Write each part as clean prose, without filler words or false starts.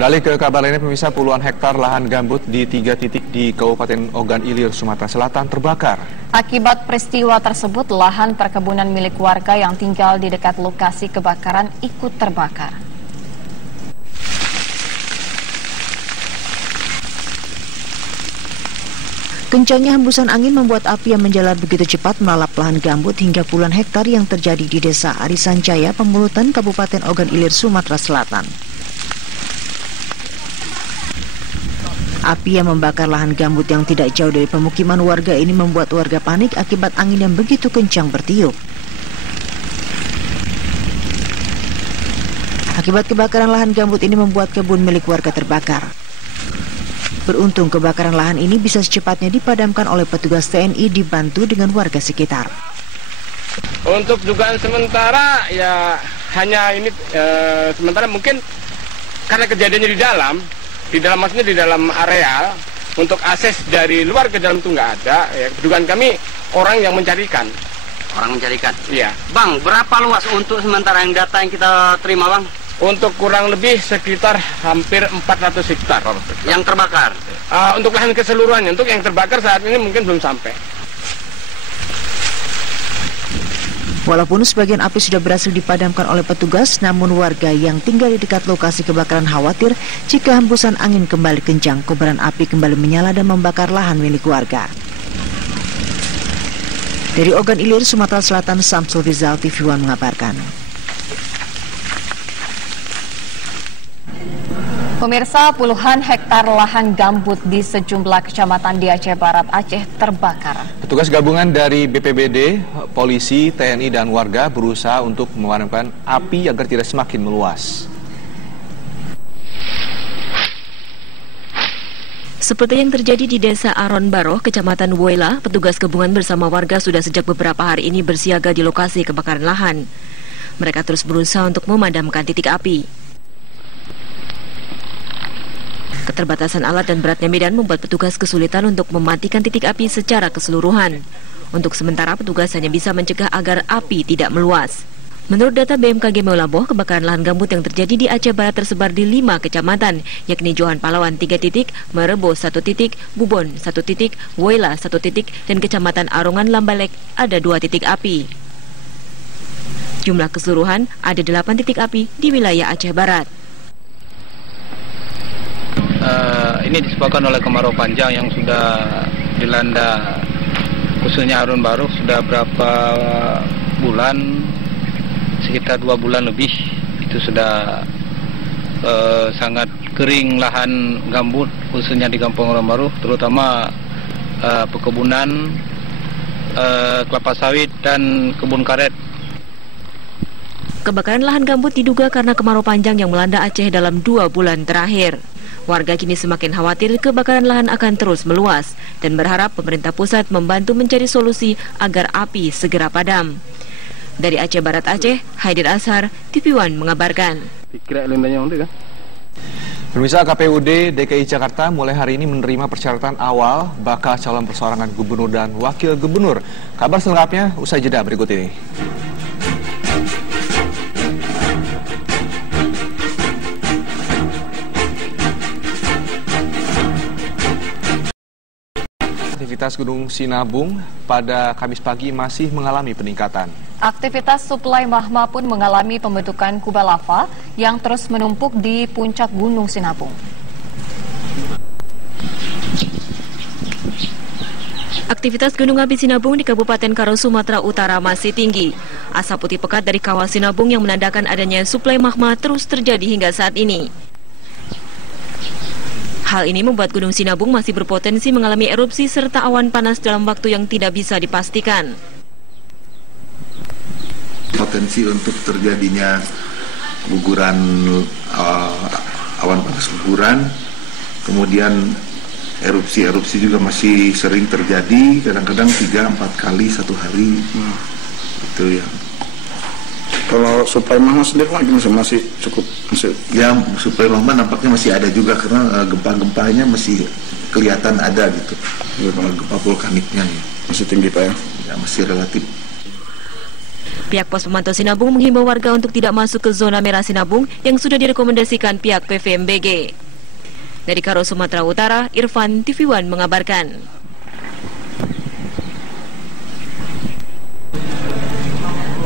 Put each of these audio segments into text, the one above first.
Beralih ke kabar lainnya, pemirsa, puluhan hektar lahan gambut di 3 titik di Kabupaten Ogan Ilir, Sumatera Selatan terbakar. Akibat peristiwa tersebut, lahan perkebunan milik warga yang tinggal di dekat lokasi kebakaran ikut terbakar. Kencangnya hembusan angin membuat api yang menjalar begitu cepat melalap lahan gambut hingga puluhan hektar yang terjadi di Desa Arisan Jaya, Pemulutan, Kabupaten Ogan Ilir, Sumatera Selatan. Api yang membakar lahan gambut yang tidak jauh dari pemukiman warga ini membuat warga panik akibat angin yang begitu kencang bertiup. Akibat kebakaran lahan gambut ini membuat kebun milik warga terbakar. Beruntung kebakaran lahan ini bisa secepatnya dipadamkan oleh petugas TNI dibantu dengan warga sekitar. Untuk dugaan sementara ya hanya ini sementara mungkin karena kejadiannya di dalam maksudnya di dalam areal, untuk akses dari luar ke dalam itu nggak ada. Ya, dugaan kami orang yang mencarikan. Orang mencarikan? Iya. Bang, berapa luas untuk sementara yang data yang kita terima, Bang? Untuk kurang lebih sekitar hampir 400 hektar. Yang terbakar? Untuk lahan keseluruhannya, untuk yang terbakar saat ini mungkin belum sampai. Walaupun sebagian api sudah berhasil dipadamkan oleh petugas, namun warga yang tinggal di dekat lokasi kebakaran khawatir jika hembusan angin kembali kencang, kobaran api kembali menyala dan membakar lahan milik warga. Dari Ogan Ilir, Sumatera Selatan, Samsul Rizal, TV One mengabarkan. Pemirsa, puluhan hektar lahan gambut di sejumlah kecamatan di Aceh Barat, Aceh terbakar. Petugas gabungan dari BPBD, polisi, TNI, dan warga berusaha untuk memadamkan api agar tidak semakin meluas. Seperti yang terjadi di Desa Aron Baroh, Kecamatan Woyla, petugas gabungan bersama warga sudah sejak beberapa hari ini bersiaga di lokasi kebakaran lahan. Mereka terus berusaha untuk memadamkan titik api. Keterbatasan alat dan beratnya medan membuat petugas kesulitan untuk mematikan titik api secara keseluruhan. Untuk sementara, petugas hanya bisa mencegah agar api tidak meluas. Menurut data BMKG Meulaboh, kebakaran lahan gambut yang terjadi di Aceh Barat tersebar di 5 kecamatan, yakni Johan Palawan 3 titik, Merebo 1 titik, Bubon 1 titik, Woyla 1 titik, dan Kecamatan Arongan Lambalek ada 2 titik api. Jumlah keseluruhan ada 8 titik api di wilayah Aceh Barat. Ini disebabkan oleh kemarau panjang yang sudah dilanda khususnya Aron Baroh sudah berapa bulan, sekitar 2 bulan lebih. Itu sudah sangat kering lahan gambut khususnya di Kampung Aron Baroh, terutama perkebunan kelapa sawit dan kebun karet. Kebakaran lahan gambut diduga karena kemarau panjang yang melanda Aceh dalam 2 bulan terakhir. Warga kini semakin khawatir kebakaran lahan akan terus meluas dan berharap pemerintah pusat membantu mencari solusi agar api segera padam. Dari Aceh Barat Aceh, Haidir Ashar, TV One mengabarkan. Pemirsa, KPUD DKI Jakarta mulai hari ini menerima persyaratan awal bakal calon perseorangan gubernur dan wakil gubernur. Kabar selengkapnya usai jeda berikut ini. Aktivitas Gunung Sinabung pada Kamis pagi masih mengalami peningkatan. Aktivitas suplai magma pun mengalami pembentukan kubah lava yang terus menumpuk di puncak Gunung Sinabung. Aktivitas Gunung Api Sinabung di Kabupaten Karo, Sumatera Utara masih tinggi. Asap putih pekat dari kawah Sinabung yang menandakan adanya suplai magma terus terjadi hingga saat ini. Hal ini membuat Gunung Sinabung masih berpotensi mengalami erupsi serta awan panas dalam waktu yang tidak bisa dipastikan. Potensi untuk terjadinya guguran awan panas guguran, kemudian erupsi juga masih sering terjadi, kadang-kadang 3-4 kali satu hari. Itu ya. Kalau suplai magma sendiri masih cukup ya, suplai magma nampaknya masih ada juga karena gempa-gempanya masih kelihatan ada gitu. Gempa vulkaniknya ya. Masih tinggi Pak ya? Ya, masih relatif. Pihak pos pemantau Sinabung menghimbau warga untuk tidak masuk ke zona merah Sinabung yang sudah direkomendasikan pihak PVMBG. Dari Karo, Sumatera Utara, Irfan, TV One mengabarkan.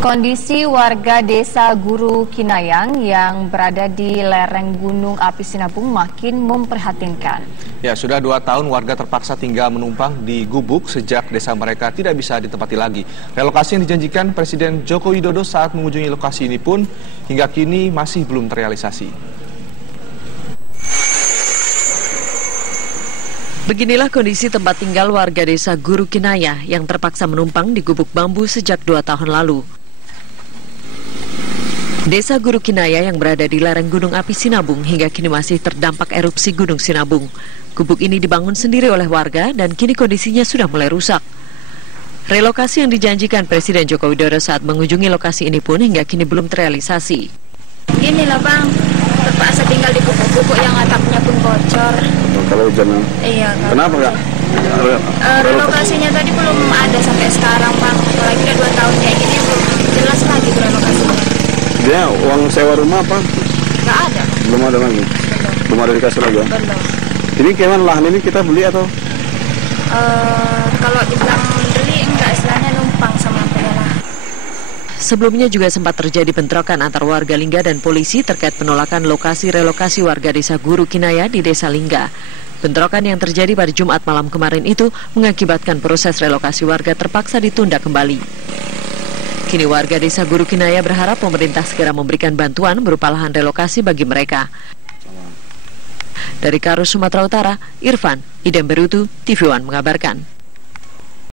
Kondisi warga desa Guru Kinayang yang berada di lereng Gunung Api Sinabung makin memprihatinkan. Ya, sudah 2 tahun warga terpaksa tinggal menumpang di gubuk sejak desa mereka tidak bisa ditempati lagi. Relokasi yang dijanjikan Presiden Joko Widodo saat mengunjungi lokasi ini pun hingga kini masih belum terrealisasi. Beginilah kondisi tempat tinggal warga desa Guru Kinayah yang terpaksa menumpang di gubuk bambu sejak 2 tahun lalu. Desa Guru Kinayah yang berada di lereng Gunung Api Sinabung hingga kini masih terdampak erupsi Gunung Sinabung. Gubuk ini dibangun sendiri oleh warga dan kini kondisinya sudah mulai rusak. Relokasi yang dijanjikan Presiden Joko Widodo saat mengunjungi lokasi ini pun hingga kini belum terrealisasi. Inilah Bang, terpaksa tinggal di gubuk-gubuk yang atapnya pun bocor. Kalau hujan? Iya. Kenapa Kak? Relokasinya tadi belum ada sampai sekarang Bang. Apalagi udah 2 tahun kayak gini belum jelas lagi relokasinya. Dia uang sewa rumah apa? Nggak ada. Belum ada lagi? Belum ada dikasih lagi ya? Belum. Ini gimana, lahan ini kita beli atau? Kalau dibilang beli enggak, istilahnya numpang sama pengelola. Sebelumnya juga sempat terjadi bentrokan antar warga Lingga dan polisi terkait penolakan lokasi relokasi warga desa Guru Kinayah di desa Lingga. Bentrokan yang terjadi pada Jumat malam kemarin itu mengakibatkan proses relokasi warga terpaksa ditunda kembali. Kini warga desa Guru Kinayah berharap pemerintah segera memberikan bantuan berupa lahan relokasi bagi mereka. Dari Karo, Sumatera Utara, Irfan, Idem Berutu, TV One mengabarkan.